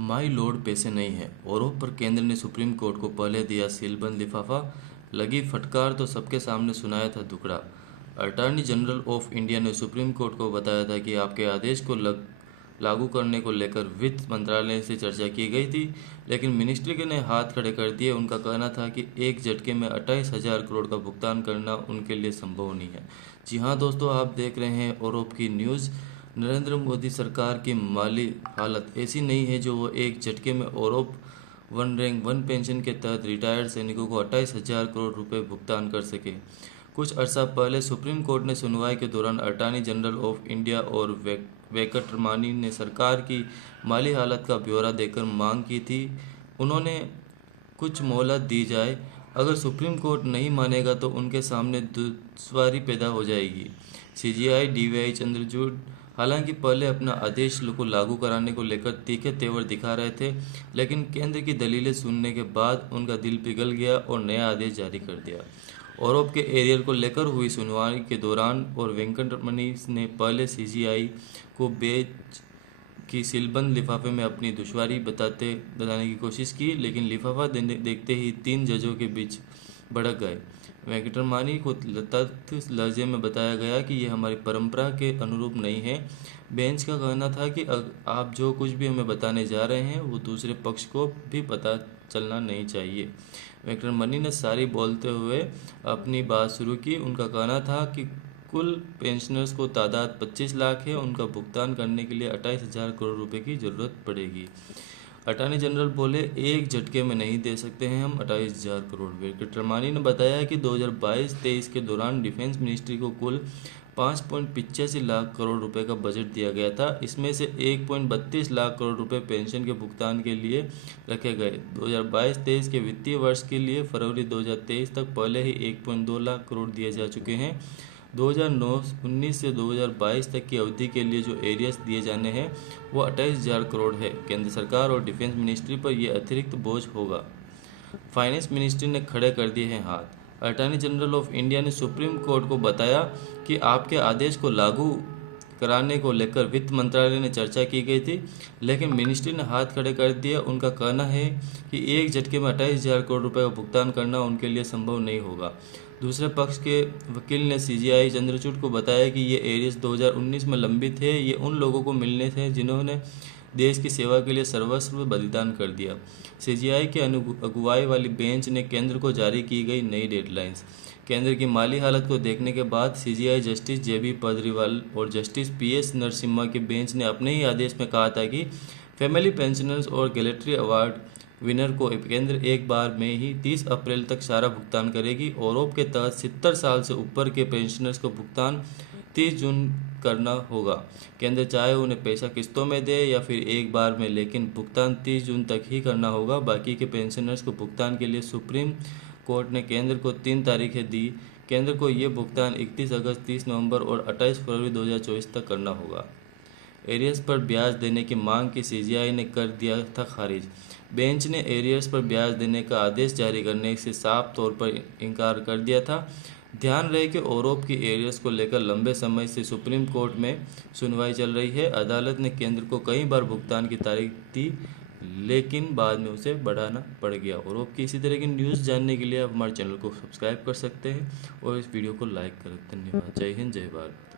माई load पैसे नहीं है। आरोप पर केंद्र ने सुप्रीम कोर्ट को पहले दिया सीलबंद लिफाफा। लगी फटकार तो सबके सामने सुनाया था दुकड़ा। अटॉर्नी जनरल ऑफ इंडिया ने सुप्रीम कोर्ट को बताया था कि आपके आदेश को लागू करने को लेकर वित्त मंत्रालय से चर्चा की गई थी, लेकिन मिनिस्ट्री ने हाथ खड़े कर दिए। उनका कहना था कि एक झटके में 28,000 करोड़ का भुगतान करना उनके लिए संभव नहीं है। जी हाँ दोस्तों, आप देख रहे हैं आरोप की न्यूज़। नरेंद्र मोदी सरकार की माली हालत ऐसी नहीं है जो वो एक झटके में आरोप वन रैंक वन पेंशन के तहत रिटायर्ड सैनिकों को 28,000 करोड़ रुपए भुगतान कर सके। कुछ अर्सा पहले सुप्रीम कोर्ट ने सुनवाई के दौरान अटॉर्नी जनरल ऑफ इंडिया और वेंकटरमणी ने सरकार की माली हालत का ब्यौरा देकर मांग की थी। उन्होंने कुछ मोहलत दी जाए, अगर सुप्रीम कोर्ट नहीं मानेगा तो उनके सामने दुश्वारी पैदा हो जाएगी। सीजीआई डीवाई चंद्रचूड़ हालांकि पहले अपना आदेश को लागू कराने को लेकर तीखे तेवर दिखा रहे थे, लेकिन केंद्र की दलीलें सुनने के बाद उनका दिल पिघल गया और नया आदेश जारी कर दिया। आरोप के एरियर को लेकर हुई सुनवाई के दौरान और वेंकटरमणी ने पहले सीजीआई को बेच की सीलबंद लिफाफे में अपनी दुश्वारी बताने की कोशिश की, लेकिन लिफाफा देखते ही 3 जजों के बीच भड़क गए। वेंकटरमणी को तथ्य लहजे में बताया गया कि यह हमारी परंपरा के अनुरूप नहीं है। बेंच का कहना था कि आप जो कुछ भी हमें बताने जा रहे हैं वो दूसरे पक्ष को भी पता चलना नहीं चाहिए। वेंकटरमणी ने सारी बोलते हुए अपनी बात शुरू की। उनका कहना था कि कुल पेंशनर्स को तादाद 25 लाख है, उनका भुगतान करने के लिए 28,000 करोड़ रुपए की जरूरत पड़ेगी। अटॉर्नी जनरल बोले, एक झटके में नहीं दे सकते हैं हम 28,000 करोड़। वेंकटरमणी ने बताया कि 2022-23 के दौरान डिफेंस मिनिस्ट्री को कुल 5.85 लाख करोड़ रुपए का बजट दिया गया था। इसमें से 1.32 लाख करोड़ रुपए पेंशन के भुगतान के लिए रखे गए। 2022-23 के वित्तीय वर्ष के लिए फरवरी 2023 तक पहले ही 1.2 लाख करोड़ दिए जा चुके हैं। 2019 से 2022 तक की अवधि के लिए जो एरियर्स दिए जाने हैं वो 28,000 करोड़ है। केंद्र सरकार और डिफेंस मिनिस्ट्री पर यह अतिरिक्त बोझ होगा। फाइनेंस मिनिस्ट्री ने खड़े कर दिए हैं हाथ। अटॉर्नी जनरल ऑफ इंडिया ने सुप्रीम कोर्ट को बताया कि आपके आदेश को लागू कराने को लेकर वित्त मंत्रालय ने चर्चा की गई थी, लेकिन मिनिस्ट्री ने हाथ खड़े कर दिया। उनका कहना है कि एक झटके में 28,000 करोड़ रुपए का भुगतान करना उनके लिए संभव नहीं होगा। दूसरे पक्ष के वकील ने सीजीआई चंद्रचूड़ को बताया कि ये एरियर्स 2019 में लंबित है। ये उन लोगों को मिलने थे जिन्होंने देश की सेवा के लिए सर्वस्व बलिदान कर दिया। सीजीआई के अगुवाई वाली बेंच ने केंद्र को जारी की गई नई डेडलाइंस। केंद्र की माली हालत को देखने के बाद सीजीआई जस्टिस जेबी पदरीवाल और जस्टिस पीएस नरसिम्हा की बेंच ने अपने ही आदेश में कहा था कि फैमिली पेंशनर्स और गैलेटरी अवार्ड विनर को केंद्र एक बार में ही 30 अप्रैल तक सारा भुगतान करेगी। आरोप के तहत 70 साल से ऊपर के पेंशनर्स को भुगतान 30 जून करना होगा। केंद्र चाहे उन्हें पैसा किस्तों में दे या फिर एक बार में, लेकिन भुगतान 30 जून तक ही करना होगा। बाकी के पेंशनर्स को भुगतान के लिए सुप्रीम कोर्ट ने केंद्र को 3 तारीखें दी। केंद्र को ये भुगतान 31 अगस्त, 30 नवंबर और 28 फरवरी 2024 तक करना होगा। एरियर्स पर ब्याज देने की मांग की सीजीआई ने कर दिया था खारिज। बेंच ने एरियर्स पर ब्याज देने का आदेश जारी करने से साफ तौर पर इनकार कर दिया था। ध्यान रहे कि आरोप की एरियर्स को लेकर लंबे समय से सुप्रीम कोर्ट में सुनवाई चल रही है। अदालत ने केंद्र को कई बार भुगतान की तारीख दी, लेकिन बाद में उसे बढ़ाना पड़ गया। आरोप की इसी तरह की न्यूज़ जानने के लिए आप हमारे चैनल को सब्सक्राइब कर सकते हैं और इस वीडियो को लाइक करें। धन्यवाद। जय हिंद, जय भारत।